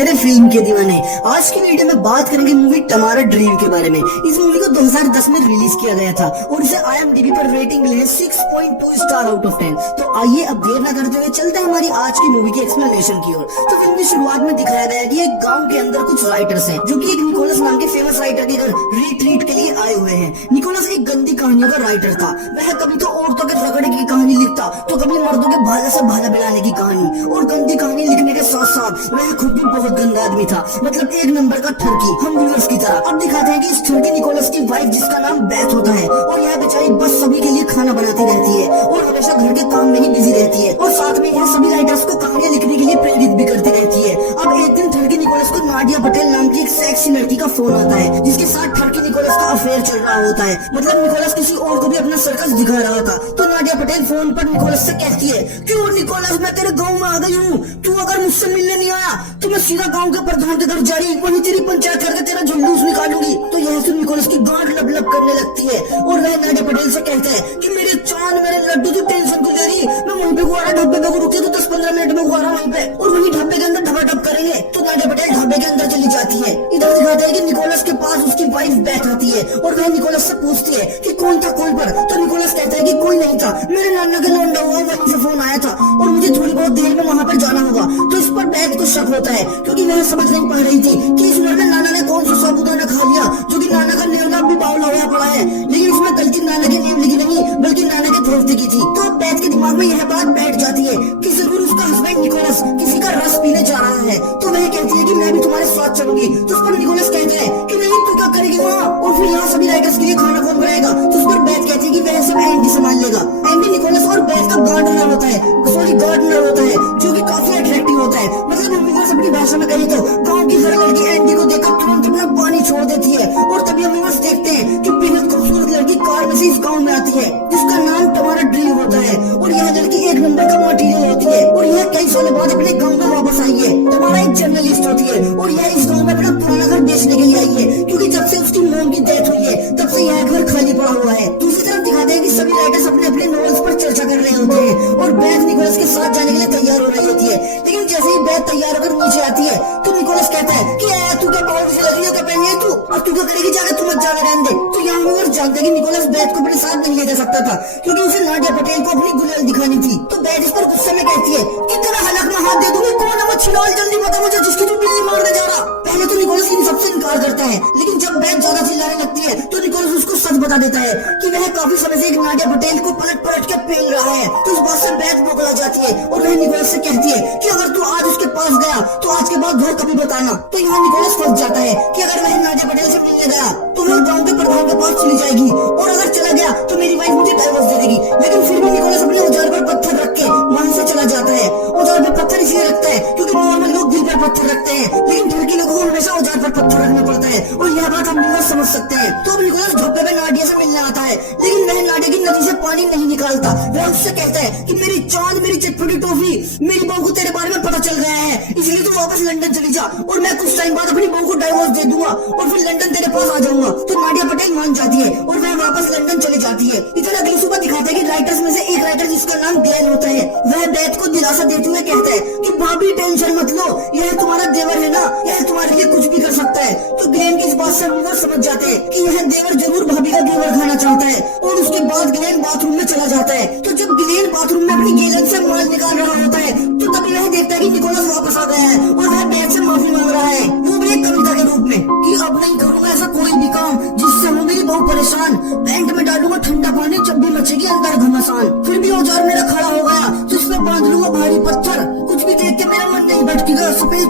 मेरे फिल्म के दीवाने। आज की वीडियो में बात करेंगे मूवी टमारा ड्रीम के बारे में। इस मूवी को 2010 में रिलीज किया गया था और इसे IMDb पर रेटिंग मिली है 6.2 स्टार आउट ऑफ 10। तो आइए अब देर न करते हुए चलते हैं हमारी आज की मूवी की एक्सप्लेनेशन की ओर। तो फिल्म की शुरुआत में दिखाया गया है कि एक गांव के अंदर कुछ राइटर्स हैं जो कि एक निकोलस नाम के फेमस राइटर के घर रिट्रीट के लिए आए हुए हैं। निकोलस एक गंदी कहानियों का राइटर था। वह कभी तो औरतों के रगड़े की कहानी लिखता तो कभी मर्दों के भाला से भाला बिलाने की कहानी, और गंदी कहानी लिखने के साथ साथ वह खुद भी बहुत गंदा आदमी था, मतलब एक नंबर का ठरकी, हम व्यूअर्स की तरह। अब दिखाते हैं कि इस ठरकी निकोलस की वाइफ जिसका नाम बेथ होता है, और यह बेचारी बस सभी के लिए खाना बनाती रहती है और हमेशा घर के काम में ही बिजी रहती है, और साथ में यह सभी राइटर्स को कहानियां लिखने के लिए प्रेरित भी करती रहती है। अब एक दिन ठरकी निकोलस को नाडिया पटेल नाम की एक सेक्सी लड़की का फोन आता है जिसके साथ ठरकी निकोलस का अफेयर चल रहा होता है, मतलब निकोलस किसी और को भी अपना सर्कस दिखा रहा था। तो नाडिया पटेल फोन पर निकोलस से कहती है, क्यों निकोलस, मैं तेरे गाँव में आ गई हूँ, तू अगर मुझसे मिलने नहीं आया तो मैं सीधा गांव के प्रधान के घर जा रही, वहीं तेरी पंचायत करके तेरा जुलूस निकालूंगी। तो यह सुन निकोलस की गांड लब करने लगती है और वह नाडिया पटेल से कहते हैं कि मेरे चांद, मेरे लड्डू, तू टेंशन क्यों ले रही, मैं वहीं पे गुआरा ढाबे पे रुके तो 10-15 मिनट में गुआरा वहीं पे, और वहीं ढाबे के अंदर ढबाढब करेंगे। तो नाडिया पटेल ढाबे के अंदर चली जाती है। इधर दिखाते हैं कि निकोलस के पास उसकी वाइफ बैठ आती है और वह निकोलस से पूछती है कि कौन था कॉल पर। तो निकोलस कहता है कि कोई नहीं था, मेरे नाना के लौंडा हुआ वहीं से फोन आया था और मुझे थोड़ी बहुत देर में वहां पर जाना होगा। तो इस पर बैठ को शक होता है क्योंकि वह समझ नहीं पा रही थी कि इस उम्र में नाना ने कौन सा साबुदाना खा लिया जो कि नाना का नेवला भी बावला हुआ पड़ा है, लेकिन उसमें गलती नाना के नेम लिखी नहीं बल्कि नाना के दोस्त की थी। तो बैठ के दिमाग में यह बात बैठ जाती है कि जरूर उसका हस्बैंड निकोलस किसी का रस पीने जा रहा है। तो वह कहती है कि मैं भी तुम्हारे साथ चलूंगी। तो उस पर निकोलस कहते हैं कि नहीं, तू क्या करेगी वहाँ, और फिर यहाँ सभी राइटर्स के लिए खाना कौन बनाएगा। तो उस पर बैठ कहती है कि वह सब एंडी संभाल लेगा। एंडी निकोलस और बैठ का गार्डनर होता है, सॉरी गार्डनर होता है, जो कि काफी अट्रैक्टिव होता है। मतलब व्यूअर्स अपनी भाषा में कहें तो गांव की हर लड़की एंडी को देखकर तुरंत अपना पानी छोड़ देती है। और तभी हम व्यूअर्स देखते हैं कि बेहद खूबसूरत लड़की कार में से इस गांव में आती है जिसका नाम टमारा ड्रीम होता है, और यह लड़की एक नंबर का मटेरियल होती है और यह कई सालों बाद अपने गांव में वापस आई है। टमारा एक जर्नलिस्ट होती है और यह इस गांव में अपना पुराना घर बेचने के लिए आई है क्योंकि जब से उसकी मॉम की डेथ हुई है तब से यह घर खाली पड़ा हुआ है। दूसरी तरफ दिखाते हैं कि सभी राइटर्स अपने अपने नॉवेल्स पर चर्चा कर रहे होते हैं और बैथ निकोलस के साथ जाने के लिए तैयार हो रही होती है, लेकिन जैसे ही बैथ तैयार होकर नीचे आती है तो निकोलस कहता है कि तू क्या बहुत लग रही है, क्या पहनी है तू, और तू क्या करेगी जाकर, तू मत जाने रहने दे। तो यहाँ व्यूअर्स जानते हैं कि निकोलस बैथ को अपने साथ नहीं ले जा सकता था क्योंकि उसे नाडिया पटेल को अपनी गुलाल दिखानी थी। तो बैथ इस पर गुस्से में कहती है कि तेरा हलक में हाथ दे दूंगी, कौन है वो छिनाल, जल्दी बता मुझे जिसकी तू बिल्ली मारने जा रहा। पहले तो निकोलस इन सबसे इनकार करता है, लेकिन जब बैथ ज्यादा चिल्लाने लगती है तो निकोलस उसको सच बता देता है कि वह काफी समय से एक नाडिया पटेल को पलट के पेल रहा है। तो इस बात से बैथ बौखला जाती है और वह निकोलस से कहती है कि अगर तू आज उसके पास गया तो आज के बाद घर कभी बताना। तो यहाँ निकोलस फंस जाता है कि अगर वह नाडिया पटेल से मिलने गया तो वह गांव के प्रधान के पास चली जाएगी, और अगर चला गया तो मेरी वाइफ मुझे डाइवोर्स दे देगी। लेकिन फिर भी निकोलस अपने औजार पर पत्थर रख के वहां से चला जाता है। औजार पर पत्थर इसलिए रखता है क्योंकि नॉर्मल लोग दिल पर पत्थर रखते हैं, लेकिन ठरकी लोगों को हमेशा औजार पर पत्थर रखना पड़ता है, और यह बात हम निकोलस समझ सकते हैं। तो अब निकोलस ढाबे में नाडिया से मिलने आता है, लेकिन वह नाडिया की नदी से पानी नहीं निकालता। वह उससे कहता है कि मेरी चांद, मेरी चटपटी टॉफी, मेरी बहू को तेरे बारे में पता चल गया है, इसलिए तू वापस लंदन चली जा और मैं कुछ टाइम बाद अपनी बहू को डाइवोर्स दे दूंगा और फिर लंदन तेरे पास आ जाऊंगा। तो नाडिया पटेल मान जाती है और वह वापस लंदन चली जाती है। इधर अगली सुबह दिखाते हैं कि राइटर्स में से एक राइटर जिसका नाम ग्लेन होता है वह बैथ को दिलासा देते हुए कहता है कि भाभी टेंशन मत लो, यह तुम्हारा देवर है ना, यह तुम्हारे लिए कुछ भी कर सकता है। तो ग्लेन की इस बात से हम समझ जाते हैं कि यह देवर जरूर भाभी का घेवर खाना चाहता है, और उसके बाद ग्लेन बाथरूम में चला जाता है। तो जब ग्लेन बाथरूम में अपनी गेलन से माल निकाल रहा होता है तो तभी वह देखता है कि निकोलस वापस आ गया है और वह बैथ से माफी मांग रहा है, वो भी एक कविता के रूप में कि अब नहीं करूंगा ऐसा कोई भी काम जिससे हो मेरी बहुत परेशान, पैंट में डालूंगा ठंडा पानी जब भी मचेगी अंदर घमासान, फिर भी औजार मेरा खड़ा हो गया तो इसमें बांध लूंगा भारी पत्थर, कुछ भी देख के मेरा मन नहीं भटकेगा, सफेद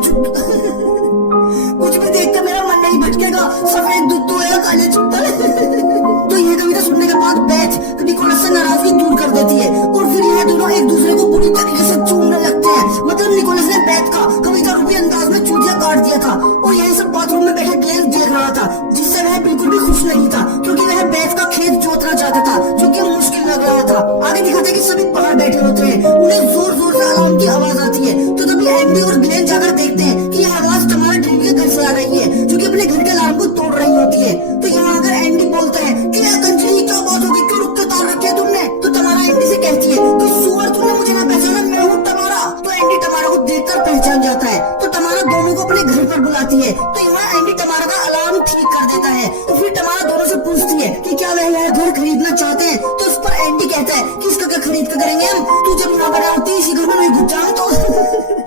कुछ भी देख के मेरा मन नहीं भटकेगा, सफेद दूध तो है काले चुप्पल। तो ये कविता सुनने के बाद बैथ निकोलस से नाराजगी दूर कर देती है और फिर यह दोनों एक दूसरे को बुरी तरीके से चूमने लगते हैं। मतलब निकोलस ने बैथ का कविता रूपी अंदाज में चूतिया काट दिया था और यही सब बाथरूम में बैठे ग्लेन देख रहा था, जिससे वह बिल्कुल भी खुश नहीं था क्योंकि वह बैथ का खेत जोतना चाहता था जो कि मुश्किल लग रहा था। आगे दिखाते कि सभी बाहर बैठे होते हैं, उन्हें जोर जोर से अलार्म की आवाज आती है। तो तभी एंडी और ग्लेन जाकर देखते हैं कि यह आवाज टमारा ड्रीम के घर से आ रही है जो कि अपने घर के अलार्म को तोड़ रही होती है। तो यहाँ आकर एंडी बोलता है कि कंजरी क्या बात होगी, क्यों रुक के तार रखे तुमने। तो टमारा एंडी से कहती है कि सुअर, तुमने मुझे ना पहचाना, मैं हूँ टमारा। तो एंडी टमारा को देखकर पहचान जाता है। तो टमारा दोनों को अपने घर पर बुलाती है। तो यहाँ एंडी टमारा का अलार्म ठीक कर देता है। तो फिर टमारा दोनों से पूछती है कि क्या वह यह घर खरीदना चाहते हैं। तो उस पर एंडी कहता है कि इसका क्या खरीद कर करेंगे हम, तू जब यहाँ बना होती इसी घर में नहीं घुस जाऊं तो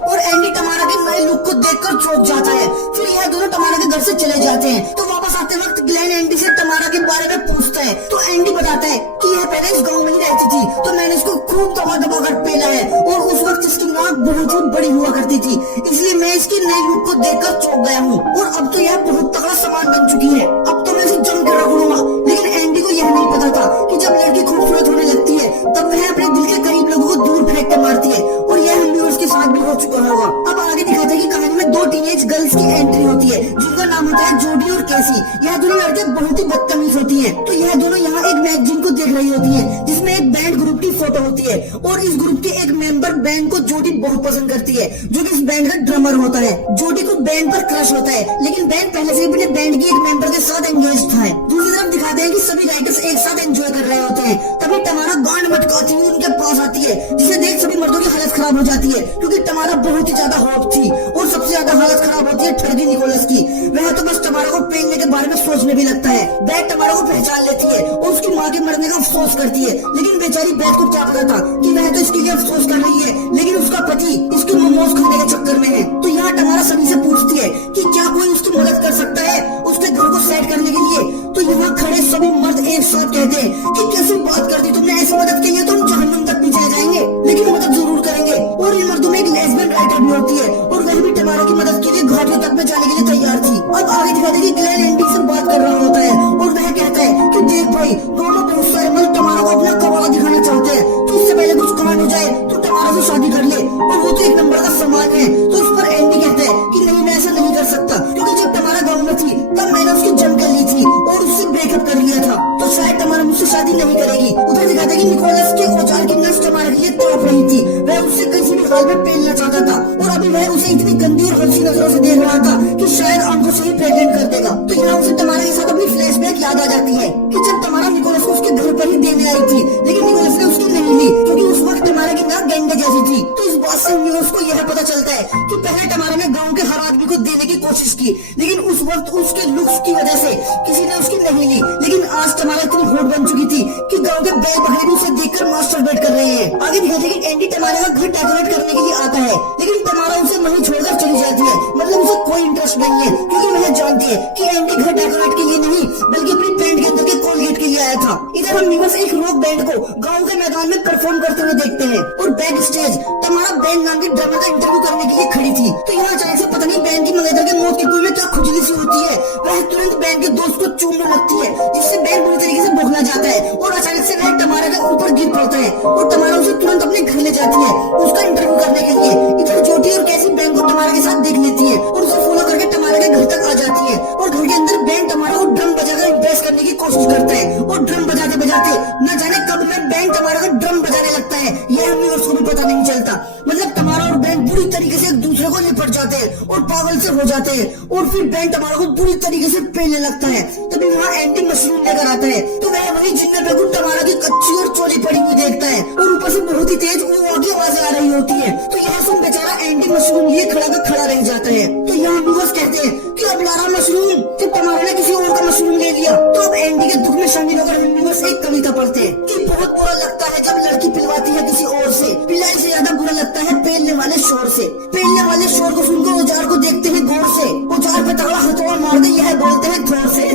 और एंडी टमारा के नए लुक को देखकर चौंक जाता है। फिर यह दोनों टमारा के घर से चले जाते हैं। तो वापस आते वक्त ग्लेन एंडी से टमारा के बारे में पूछता है। तो एंडी बताता है कि यह पहले इस गांव में ही रहती थी, तो मैंने इसको खूब दबा दबा कर पेला है और उस वक्त इसकी नाक बहुत ही बड़ी हुआ करती थी, इसलिए मैं इसकी नई लुक को देखकर चौंक गया हूँ और अब तो यह बहुत तगड़ा सामान बन चुकी है। अब तो मैं इसे जम कर रखूंगा। लेकिन एंडी को यह नहीं पता था कि जब लड़की खूबसूरत होने लगती है तब वह अपने दिल के करीब लोगों को दूर फेंक कर मारती है और यह हम उसके साथ भी हो चुका होगा। अब आगे दिखाते हैं कि कहानी में दो टीनेज गर्ल्स की एंट्री होती है जिनका नाम होता है जोडी और कैसी। यह दोनों लड़के बहुत ही बदतमीज होती है। तो यह दोनों यहाँ एक मैगजीन को देख रही होती है जिसमें एक बैंड ग्रुप की फोटो होती है और इस ग्रुप के एक मेंबर बैंड को जोडी बहुत पसंद करती है जो कि इस बैंड का ड्रमर होता है। जोडी को बैंड पर क्रश होता है लेकिन बैंड पहले से अपने बैंड की एक मेंबर के साथ एंगेज था। दूसरी तरफ दिखाते हैं कि सभी राइटर्स एक साथ एंजॉय कर रहे होते हैं। तभी टमारा गांड मटकाती हुई उनके पास आती है जिसे देख सभी मर्दों की हालत खराब हो जाती है क्योंकि टमारा बहुत ही ज्यादा हॉट थी और सबसे ज्यादा हालत खराब होती है ठर्गी निकोलस की। वह तो बस टमारा को पेलने के बारे में सोचने भी लगता है। बैट टमारा को पहचान लेती है और उसकी माँ के मरने का अफसोस करती है। लेकिन बेचारी बैट को क्या पता था कि वह तो इसके लिए अफसोस कर रही है लेकिन उसका पति इसके मोमोज खाने के चक्कर में है। तो यहाँ टमारा सभी से पूछती है कि क्या कोई उसकी मदद कर सकता है उसके घर को सेट करने के लिए। तो यहाँ खड़े सभी मर्द एक साथ कहते हैं कि कैसी बात कर दी तुमने, ऐसी मदद के लिए तो हम जहन्नुम तक भी चले जाएंगे लेकिन मदद जरूर करेंगे। और इन मर्दों में एक लेस्बियन राइटर भी होती है और वह भी टमारा की मदद के लिए घाटियों तक में जाने के लिए तैयार थी। अब आगे दिखाते कि ग्लेन एंडी से बात कर रहा होता है और वह कहता है कि देख भाई दोनों बहुत सारे मर्द टमारा को अपना कवाला दिखाना चाहते हैं, तो इससे पहले कुछ कांड हो जाए तो टमारा से शादी कर ले और वो तो एक नंबर का सामान है। तो इस पर एंडी कहता है कि नहीं मैं ऐसा नहीं कर सकता क्योंकि जब टमारा गाँव में थी तब मैंने उसकी जम कर ली थी और उससे ब्रेकअप कर लिया था, तो शायद टमारा मुझसे शादी नहीं करेगी। उधर दिखाते कि निकोलस के औजार की नस टमारा के लिए तड़प रही थी। वह उससे किसी भी हाल में पेलना चाहता था और अभी वह उसे इतनी गंदी और हंसी नजरों से देख रहा था कि शायद आंखों से ही प्रेग्नेंट कर देगा। तो यहाँ उसे टमारा के साथ अपनी फ्लैशबैक याद आ जाती है कि जब टमारा निकोलस को उसके घर पर ही देने आई थी लेकिन निकोलस ने उसकी नहीं ली क्योंकि उस वक्त टमारा की नाक गेंडे जैसी थी। तो इस बात से न्यूज को यह पता चलता है कि पहले टमारा ने गाँव के हर आदमी को देने की कोशिश की लेकिन उस वक्त उसके लुक्स की वजह से किसी ने उसकी नहीं ली। लेकिन आज टमारा इतनी होट बन चुकी थी कि गांव के बैल बकरे भी उसे देखकर मास्टरबेट कर रहे हैं। आगे दिखाते हैं कि एंडी टमारा का घर डेकोरेट करने के लिए आता है लेकिन टमारा उसे वहीं छोड़कर चली जाती है। मतलब उसे कोई इंटरेस्ट नहीं है क्योंकि वह जानती है कि एंडी घर डेकोरेट के लिए नहीं बल्कि अपनी पैंट के अंदर के कोलगेट के लिए आया था। इधर हम न्यूज एक रॉक बैंड को गाँव के मैदान में परफॉर्म करते हुए देखते हैं और बैक स्टेज टमारा बैंड नाम के ड्रमर का इंटरव्यू करने के लिए खड़ी थी। तो यहाँ अचानक से पता नहीं बैंड की मंगेतर के मौत के कुएं में क्या खुजली सी होती है। वह तुरंत बैंड के दोस्त को चूमने लगती है जिससे बैंड बुरी तरीके से बौखला जाता है और अचानक से वह टमारा के ऊपर गिर पड़ता है और टमारा उसे तुरंत अपने घर ले जाती है उसका इंटरव्यू करने के लिए। इधर जोटी और कैसी बैंड को टमारा के साथ देख लेती है और उसे फॉलो करके टमारा के घर तक आ जाती है और घर के अंदर बैंड टमारा को ड्रम बजाकर इम्प्रेस करने की कोशिश करता है और ड्रम बजाते बजाते न जाने कब में बैंड टमारा का ड्रम बजाने लगता है। यह हमें उसको भी पता नहीं चलता। मतलब टमारा और बैंड बुरी तरीके से एक दूसरे को लिपट जाते हैं और पागल से हो जाते हैं और फिर बैंड टमारा को बुरी तरीके से पेलने लगता है। तभी वहाँ एंटी मशरूम लेकर आता है तो वह वही जिन्ने बेगुन टमारा की कच्ची और चोली पड़ी हुई देखता है और ऊपर से बहुत ही तेज की आवाज आ रही होती है। तो यह सुन बेचारा एंटी मशरूम लिए खड़ा रह जाता है। तो यहाँ व्यूअर्स कहते हैं कि अब लारा मशरूम जब टमारा ने किसी और का मशरूम ले लिया तो अब एंडी के दुख में शामिल होकर हम व्यूअर्स एक कविता पढ़ते हैं कि बहुत बुरा लगता है जब लड़की पिलवाती है किसी और से, पिलाई से ज्यादा बुरा लगता है पेलने वाले शोर से। पेलने वाले शोर को सुनकर औजार को देखते हैं गौर से, औजार पे तगड़ा हथौड़ा मार दे यह बोलते हैं थोर से।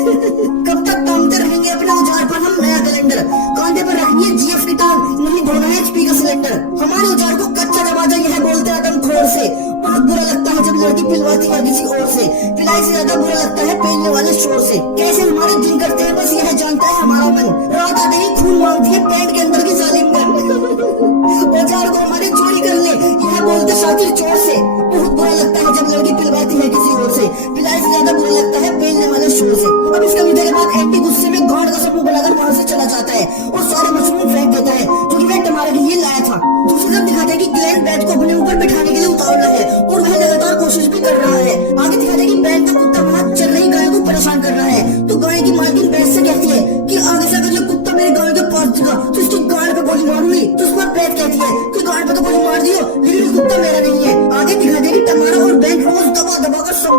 कब तक टांगते रहेंगे अपने औजार पर हम नया कैलेंडर, कांधे पर रखेंगे जीएफ की टांग, नहीं भरना है एचपी का सिलेंडर। हमारे औजार को कच्चा दरवाजा यह बोलते हैं दम खोर से। बहुत बुरा लगता है जब लड़की पिलवाती है किसी और से, पिलाई से ज्यादा बुरा लगता है पेलने वाले शोर से। कैसे हमारे दिन करते हैं बस यह जानता है हमारा मन, रात आते ही खून मांगती है पैंट के अंदर की जालिम कर। औजार को हमारे चोरी कर ले यह बोलते शातिर चोर से। बहुत बुरा लगता है जब लड़की पिलवाती है किसी और से, पिलाई से ज्यादा बुरा लगता है पेलने वाले शोर से। अब इस कविता के बाद एंटी गुस्से में गांड का समूह बनाकर वहां से चला जाता है और सारे मशरूम फेंक देता है जो कि वह टमारा के लिए लाया था। दूसरी तरफ दिखाते हैं कि ग्लेन बैट को अपने ऊपर बिठाने के लिए उतावला है और वह लगातार कोशिश भी कर रहा है। आगे दिखाते हैं कि बैट का कुत्ता वहां चल रही गाय को परेशान कर रहा है। तो गाय की मालकिन बैट से कहती है कि आगे से अगर ये कुत्ता मेरे गाय के पास दिखा तो इसकी गाड़ पे गोली मारूंगी। तो उस पर बैट कहती है कि गाड़ पे तो गोली मार दियो लेकिन कुत्ता मेरा नहीं है। आगे दिखाते हैं कि टमारा और बैट रोज दबा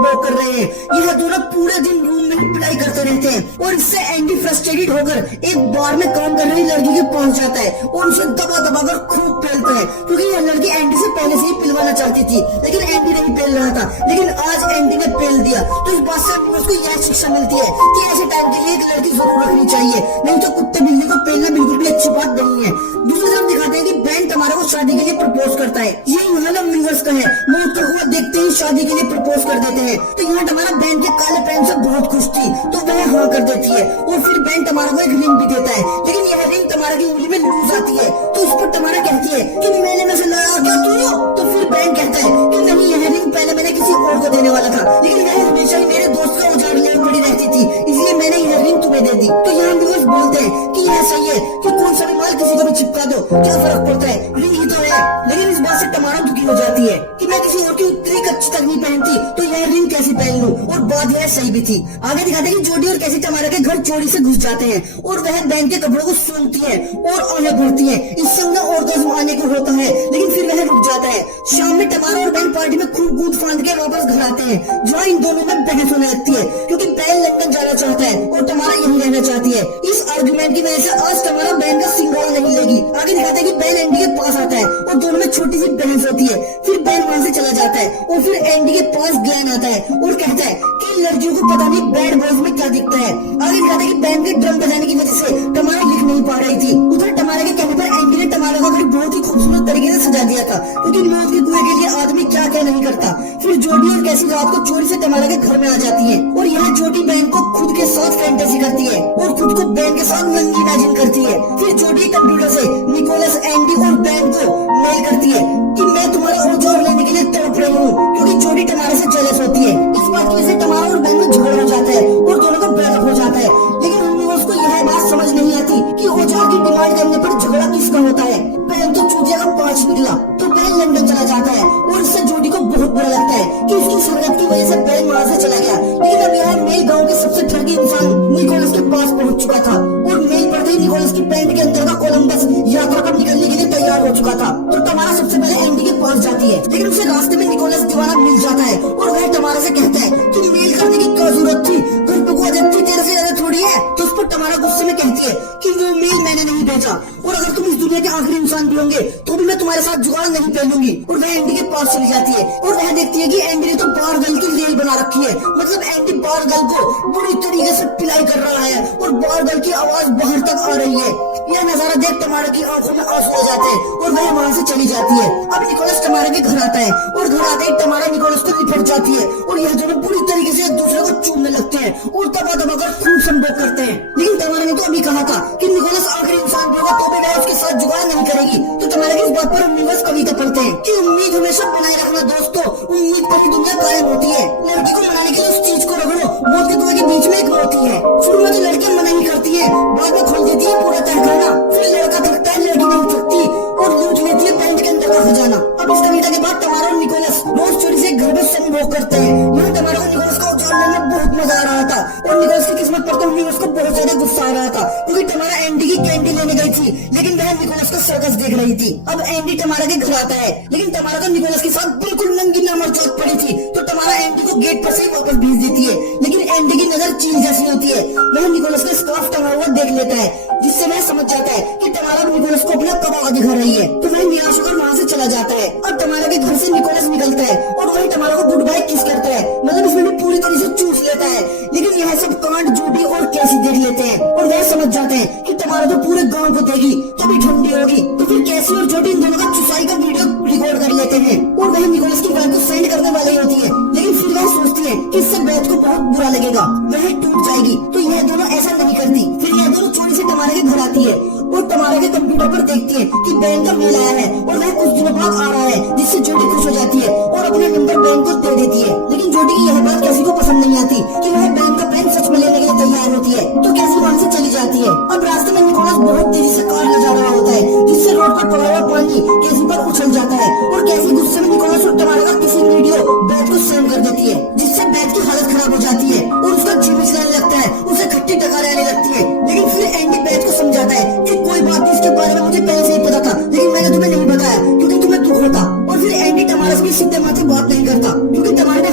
संभोग कर रहे हैं। यह दोनों पूरे दिन रूम में ही पिटाई करते रहते हैं और इससे एंडी फ्रस्ट्रेटेड होकर एक बार में काम कर रही लड़की के पहुंच जाता है और उसे दबा दबा कर खूब पेलता है, क्योंकि यह लड़की एंडी से पहले से ही पिलवाना चाहती थी, लेकिन एंडी नहीं पेल रहा था। लेकिन आज एंडी ने पेल दिया, तो इस बात से उसको यह शिक्षा मिलती है कि ऐसे टाइम के लिए एक लड़की जरूर रखनी चाहिए, नहीं तो कुत्ते बिल्ली को पेलना बिल्कुल भी अच्छी बात नहीं है। दूसरी तरफ दिखाते हैं कि बेन तमारा को शादी के लिए प्रपोज करता है। ये यहाँ व्यूअर्स का है, मौत का कुआं देखते ही शादी के लिए प्रपोज कर देते हैं। तो यहाँ तमारा बेन के काले पैन से बहुत खुश थी, तो वह हाँ कर देती है और फिर बेन तमारा को एक रिंग भी देता है, लेकिन यह रिंग तमारा की उंगली में लूज आती है। तो इस पर तमारा कहती है कि मैंने में से लाया क्या तू? तो फिर बेन कहता है कि नहीं, यह रिंग पहले मैंने किसी और को देने वाला था, लेकिन वह हमेशा ही मेरे दोस्त का उजाड़ लेने पड़ी रहती थी, इसलिए मैंने यह रिंग तुम्हें दे दी। तो यहाँ व्यूअर्स बोलते हैं कि यह सही है कि कौन सा भी माल किसी को भी चिपका दो, क्या फर्क पड़ता है, रिंग ही तो है। लेकिन इस बात से तमारा दुखी हो जाती है कि मैं किसी और की उतरी कच्ची तक नहीं पहनती, तो यह रिंग कैसी पहन लूं, और बात यह सही भी थी। आगे दिखाते हैं कि जोडी और कैसी तमारा के घर चोरी से घुस जाते हैं और वह बेन के कपड़ों को सूंघती है और आने भरती है। इससे उन्हें ऑर्गेज़्म आने को होता है, लेकिन फिर वह रुक जाता है। शाम में तमारा और बेन पार्टी में खूब कूद फांद के वापस घर आते हैं, जहाँ इन दोनों में बहस होने लगती है, क्योंकि बेन लंदन जाना चाहता है और तमारा यहीं रहना चाहती है। इस आर्गुमेंट की वजह से आज तमारा बेन का सिंगार नहीं लेगी। आगे दिखाते हैं कि बेन एंडी के पास आता है और दोनों में छोटी सी बहस होती है, फिर बेन वहां से चला जाता है और फिर एंडी के पास ग्लैन आता है और कहता है कि लड़कियों को पता नहीं बैड बॉयज में क्या दिखता है। आगे दिखाते हैं कि बेन के ड्रम बजाने की वजह से तमारा लिख नहीं पा रही थी। उधर तमारा के कहने पर एंडी ने तमारा का घर बहुत ही खूबसूरत तरीके से सजा दिया था, क्योंकि मौत के कुएं के लिए आदमी क्या क्या नहीं करता। फिर जोडी और कैसी रात को चोरी से तमारा के घर में आ जाती है और यहाँ जोडी बेन को खुद के साथ फैंटेसी करती है और खुद को बेन के साथ नंगी इमेजिन करती है। फिर जोडी कंप्यूटर से निकोलस, एंडी और बेन को मेल करती है कि मैं तुम्हारा औजार लेने के लिए तड़प रही हूँ, क्योंकि जोडी तमारा से जेलस होती है। इस बात की वजह से तमारा और बेन में झगड़ा हो जाता है और दोनों का ब्रेकअप हो जाता है। लेकिन उसको यह बात समझ नहीं आती कि औजार की डिमांड करने पर झगड़ा किसका होता है। बेन तो चूतिया का 5 निकला, तो बेन लंदन चला जाता है और इससे जोडी को बहुत बुरा लगता है कि उसकी सरगत की वजह से बेन वहाँ से चला गया। लेकिन अब यहाँ मेल गाँव के सबसे ठगी इंसान निकोलस के पास पहुँच चुका था और मेल पढ़ते ही निकोलस की पैंट के अंदर का कोलंबस यात्रा पर निकलने के लिए तैयार हो चुका था। तो तमारा सबसे पहले एंडी के पास जाती है, लेकिन उसे रास्ते में निकोलस दीवाना मिल जाता है और वह तमारा से कहता है कि मेल करने की क्या जरूरत थी, घर पे कोई अजब थी तेरे से ज्यादा थोड़ी है। तो उस पर तमारा गुस्से में कहती है कि वो मेल मैंने नहीं भेजा और अगर तुम इस दुनिया के आखिरी इंसान भी होंगे तो भी मैं तुम्हारे साथ जुगाड़ नहीं पहनूंगी। और वह एंडी के पास चली जाती है और वह देखती है कि एंडी ने तो बार गर्ल की रेल बना रखी है, मतलब एंडी बार गर्ल को बुरी तरीके से पिलाई कर रहा है और बार गर्ल की आवाज बाहर तक आ रही है। यह नजारा देख तमारा की आंखों में आंसू आ जाते हैं और वह वहाँ से चली जाती है। अब निकोलस तमारा के घर आता है और घर आते ही तमारा निकोलस को लिपट जाती है और यह दोनों बुरी तरीके से एक दूसरे को चूमने लगते हैं और दबा दबा कर खूब संभोग करते हैं। लेकिन तमारा ने तो अभी कहा था कि निकोलस आखिरी इंसान भी होगा तो भी वह उसके साथ जुगाड़ नहीं करेगी। तो तमारा की इस बात पर व्यूअर्स कविता पढ़ते हैं कि उम्मीद हमेशा बनाए रखना दोस्तों, उम्मीद पर ही दुनिया कायम होती है। लड़की को मनाने के लिए उस चीज को रख लो, मौत के कुएं के बीच में एक होती है। शुरू में तो लड़कियां मना ही करती है, बाद में खोल देती है पूरा तहखाना, फिर लड़का थकता है, लड़की नहीं थकती और लूट लेती है पैंट के अंदर का खजाना। अब इस कविता के बाद तमारा और निकोलस रोज चोरी से घर में संभोग करते हैं। यहाँ तमारा को निकोलस को उजाड़ने में बहुत मजा आ रहा था और निकोलस की किस्मत पर तो निकोलस को बहुत ज्यादा गुस्सा आ रहा था, क्योंकि तमारा एंडी की कैंडी लेने गई थी, लेकिन वह निकोलस का सर्कस देख रही थी। अब एंडी तमारा के घर आता है, लेकिन तमारा तो निकोलस के साथ बिल्कुल नंगी नामर चौक पड़ी थी, तो तमारा एंडी को गेट पर से वापस भेज देती है। लेकिन एंडी की नजर चील जैसी होती है, वह निकोलस का स्कार्फ टंगा हुआ देख लेता है, जिससे वह समझ जाता है कि तमारा निकोलस को अपना कबाब दिखा रही है। तो वह निराश होकर वहाँ से चला जाता है। अब तमारा के घर से निकोलस निकलता है और वही तमारा को गुड बाय किस करता है, मतलब इसमें भी पूरी तरह से चूस लेता है। लेकिन यह सब कांड जोडी और कैसी देख लेते हैं और वह समझ जाते हैं कि तमारा तो पूरे गाँव को देगी तो भी ठंडी होगी। तो फिर कैसी और जोडी इन दोनों का चुसाई का वीडियो रिकॉर्ड कर लेते हैं और वह निकोलस की वाइफ को सेंड करने वाली होती है, लेकिन फिर वह सोचती है कि इससे बेथ को बहुत बुरा लगेगा, वह टूट जाएगी। तो यह दोनों ऐसा नहीं करती। फिर यह दोनों चोरी से तमारा के घर आती है और तमारा के कंप्यूटर पर देखती है कि बेन का मेल आया है और वह कुछ दिनों बाद आ रहा है, जिससे जोडी खुश हो जाती है और अपने नंबर बेन को दे देती है। लेकिन जोडी की यह बात कैसी को पसंद नहीं आती कि वह बेन का पेन सच में लेने के लिए तैयार होती है, तो कैसी वहाँ से चली जाती है। अब रास्ते में निकोलस बहुत तेजी से कार ले जा रहा होता है, जिससे रोड पर पड़ा हुआ पानी कैसी पर उछल जाता है और कैसी गुस्से में निकोलस और तमारा का किसी वीडियो बेथ को सेंड कर देती है, जिससे बेथ की हालत खराब हो जाती है और उसका जी मिचलाने लगता है, उसे खट्टी टकारें आने लगती है। लेकिन फिर एंडी बेथ को समझाता है कि कोई बात नहीं, इसके बारे में मुझे पहले से ही पता था, लेकिन मैंने तुम्हें नहीं बताया क्योंकि तुम्हें दुख होता। और फिर एंडी तमारा से सीधे माथे बात नहीं करता, क्योंकि तमारा ने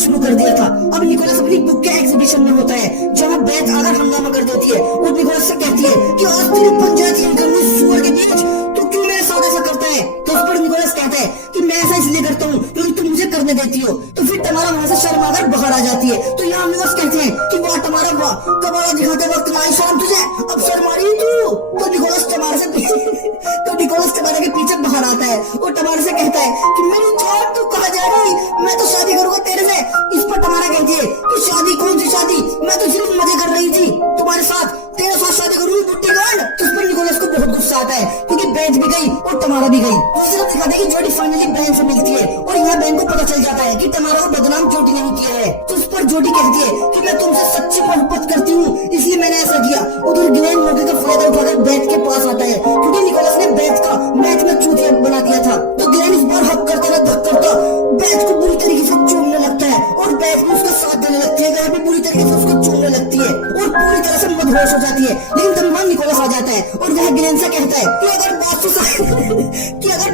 शुरू कर दिया था। अब निकोलस अपनी बुक के एग्जीबिशन में होता है, जहाँ बेथ आकर हंगामा कर देती है और निकोलस से कहती है कि आज तेरी पंचायत करूंगी सुअर के बीच, तू क्यों मेरे साथ ऐसा करता है। तो उस पर निकोलस कहता है कि मैं ऐसा इसलिए करता हूँ क्योंकि तुम मुझे करने देती हो। तो फिर तमारा वहां से शर्माकर बाहर आ जाती है। तो यहाँ निकोलस कहते हैं कि वाह तमारा वाह, कबाड़ा दिखाते वक्त नाई शर्म तुझे, अब शर्म आ रही तू। तो निकोलस तमारा से तो निकोलस तमारा के पीछे बाहर आता है और तमारा से कहता है कि मेरी जान तू कहाँ जा रही, मैं तो शादी करूंगा तेरे से। इस पर तमारा कहती है कि शादी कौन सी शादी, मैं तो सिर्फ मजे कर रही थी तुम्हारे साथ, तेरे साथ शादी करूंगी बुट्टी गांड। तो इस पर निकोलस को बहुत गुस्सा आता है क्योंकि बेथ भी गई और तमारा भी गई। दूसरी तरफ दिखाते हैं कि जोडी फाइनली बहन से मिलती है और यहाँ बहन को पता चल जाता है कि तमारा को बदनाम जोडी नहीं किया है। तो उस पर जोडी कहती है कि मैं तुमसे सच्ची मोहब्बत करती हूँ इसलिए मैंने ऐसा किया। उधर ग्लेन मौके का फायदा उठाकर बेथ के पास आता है क्योंकि निकोलस ने बेथ का मैच में चूतिया बना दिया था। तो ग्लेन इस बार हक करता न धक करता बेथ को बुरी तरीके से चूमने लगता है और बेथ भी उसका साथ देने लगती है। वह भी बुरी तरीके से उसको चूमने लगती है और पूरी तरह से मदहोश हो जाती है। लेकिन तब वहां निकोलस आ जाता है और वह ग्लेन से कहता है कि अगर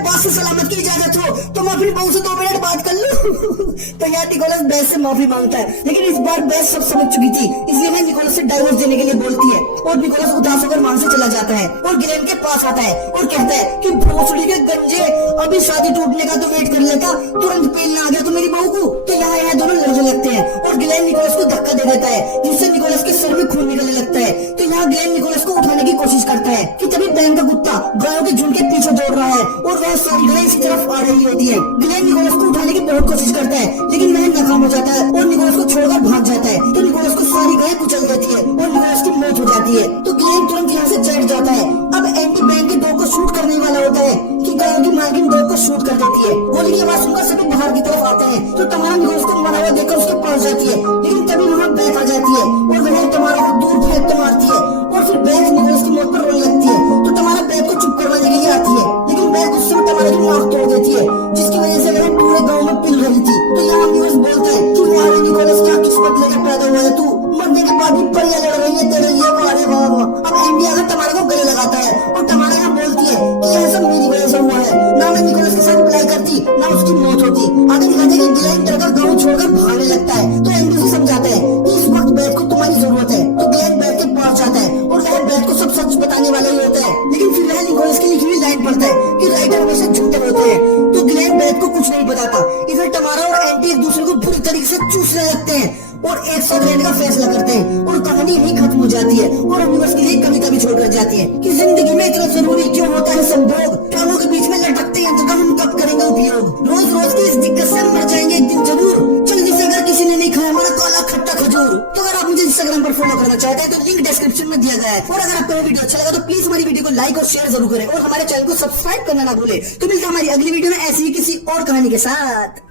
बॉस से सलामत की इजाजत हो तो मैं अपनी बहू से 2 मिनट बात कर लूं। तो यार निकोलस बेथ से माफी मांगता है, लेकिन इस बार बेथ सब समझ चुकी थी इसलिए वह निकोलस से डाइवोर्स देने के लिए बोलती है और निकोलस उदास होकर वहां से चला जाता है और ग्लेन के पास आता है और कहता है कि भोसड़ी के गंजे, अभी शादी टूटने का तो वेट कर लेता, तुरंत पेलना आ गया तो मेरी बहू को। तो यहाँ यह दोनों लड़ने लगते हैं और ग्लेन निकोलस को धक्का दे देता है जिससे निकोलस के सर में खून निकलने लगता है। तो यहाँ ग्लेन निकोलस को उठाने की कोशिश करता है कि तभी बैन का कुत्ता गायों के झुंड के पीछे दौड़ रहा है और वह सारी गायें इसी तरफ आ रही होती है। ग्लेन निकोलस को उठाने की बहुत कोशिश करता है लेकिन वह नाकाम हो जाता है और निकोलस को छोड़कर भाग जाता है। तो निकोलस को सारी गायें कुचल देती है और निकोलस की मौत हो जाती है। तो ग्लेन तुरंत यहाँ से चढ़ जाता है। अब एंडी बैन के डॉग को शूट करने वाला होता है कि गायों की मालकिन डॉग को शूट कर देती है। गोली की आवाज सुनकर सभी बाहर की तरफ आते हैं तो तमारा निकोलस को मरा हुआ देखकर उसके पास जाती है, लेकिन तभी वहाँ बेथ आ जाती है और वह तमारा को दूर फेंक तो मारती है और फिर बेथ निकोलस की मौत पर रोने लगती है। तो तमारा बेथ को चुप करवाने के लिए आती है, लेकिन बेथ गुस्से में तमारा की नाक तोड़ देती है जिसकी वजह से वह पूरे गाँव में पिल रही थी। तो यहाँ निकोलस बोलता है कि वाह निकोलस क्या किस्मत लेकर पैदा हुआ है तू, मरने के बाद भी परियां लड़ रही है तेरे लिए, वाह रे वाह वाह। अब एंडी आकर तमारा को गले लगाता है और तमारा यहाँ बोलती है कि यह सब मेरी वजह से हुआ है, ना मैं निकोलस के साथ बुलाई करती ना उसकी मौत होती। आगे दिखाते हैं कि ग्लेन डरकर गाँव छोड़कर भागने लगता है। तो एंडी उसे समझाता है कि इस वक्त बेथ को तुम्हारी जरूरत है। तो ग्लेन बेथ के पास जाता है और वह बेथ को सब सच बताने वाला ही होता है, लेकिन फिर वह निकोलस की लिखी हुई लाइन पढ़ता है कि राइटर हमेशा झूठे होते हैं। तो ग्लेन बेथ को कुछ नहीं बताता। इधर तमारा और एंडी एक दूसरे को बुरी तरीके से चूसने लगते हैं और एक साथ रहने का फैसला करते हैं और कहानी यहीं खत्म हो जाती है और यूनिवर्स के लिए कविता भी छोड़कर जाती है कि जिंदगी में इतना जरूरी क्यों होता है संभोग, कानों के बीच में लटकते हैं तो हम कब करेंगे उपयोग, रोज रोज की इस दिक्कत से मर जाएंगे एक दिन जरूर, जल्दी से अगर किसी ने नहीं खाया हमारा काला खट्टा खजूर। तो अगर आप मुझे इंस्टाग्राम पर फॉलो करना चाहते हैं तो लिंक डिस्क्रिप्शन में दिया गया है और अगर आपको वीडियो अच्छा लगा तो प्लीज हमारी वीडियो को लाइक और शेयर जरूर करें और हमारे चैनल को सब्सक्राइब करना ना भूले। तो मिलते हैं हमारी अगली वीडियो में ऐसी ही किसी और कहानी के साथ।